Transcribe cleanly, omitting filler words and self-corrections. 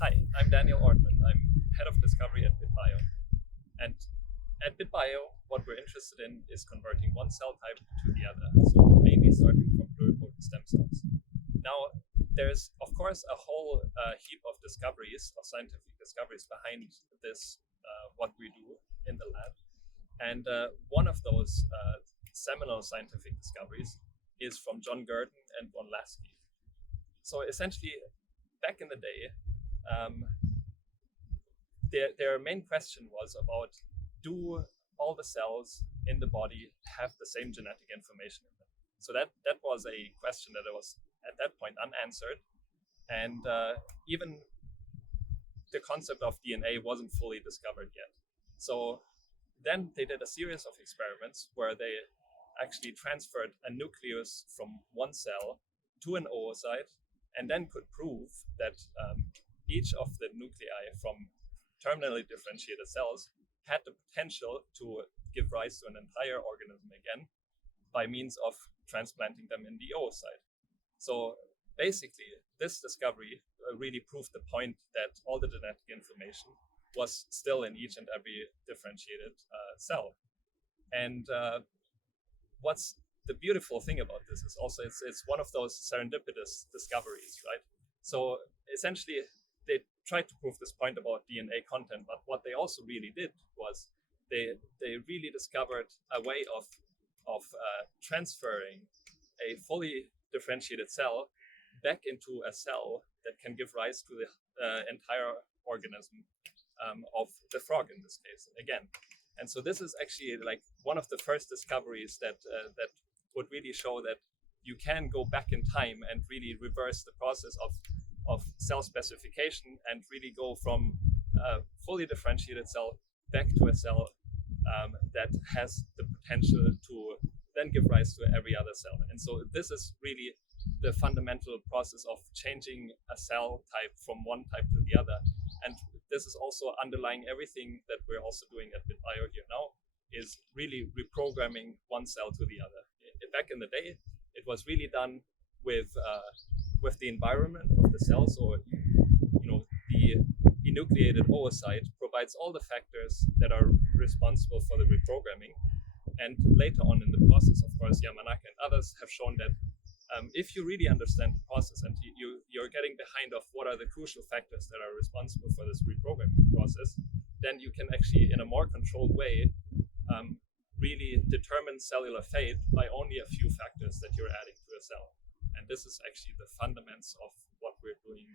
Hi, I'm Daniel Ortmann. I'm head of discovery at bit.bio. And at bit.bio, what we're interested in is converting one cell type to the other, so mainly starting from pluripotent stem cells. Now, there's, of course, a whole heap of discoveries, of scientific discoveries behind this, what we do in the lab. And one of those seminal scientific discoveries is from John Gurdon and R Laskey. So essentially, back in the day, their main question was about, do all the cells in the body have the same genetic information in them? So that was a question that was at that point unanswered, and even the concept of DNA wasn't fully discovered yet. So then they did a series of experiments where they actually transferred a nucleus from one cell to an oocyte, and then could prove that each of the nuclei from terminally differentiated cells had the potential to give rise to an entire organism again by means of transplanting them in the oocyte. So basically, this discovery really proved the point that all the genetic information was still in each and every differentiated cell. And what's the beautiful thing about this is also it's one of those serendipitous discoveries, right? So essentially, they tried to prove this point about DNA content, but what they also really did was they really discovered a way of transferring a fully differentiated cell back into a cell that can give rise to the entire organism of the frog in this case again. And so this is actually like one of the first discoveries that would really show that you can go back in time and really reverse the process of cell specification and really go from a fully differentiated cell back to a cell that has the potential to then give rise to every other cell. And so this is really the fundamental process of changing a cell type from one type to the other. And this is also underlying everything that we're also doing at bit.bio here now, is really reprogramming one cell to the other. Back in the day, it was really done with the environment of the cell. So, the enucleated oocyte provides all the factors that are responsible for the reprogramming. And later on in the process, of course, Yamanaka and others have shown that if you really understand the process and you're getting behind of what are the crucial factors that are responsible for this reprogramming process, then you can actually, in a more controlled way, really determine cellular fate by only a few factors that you're adding to a cell. And this is actually the fundamentals of what we're doing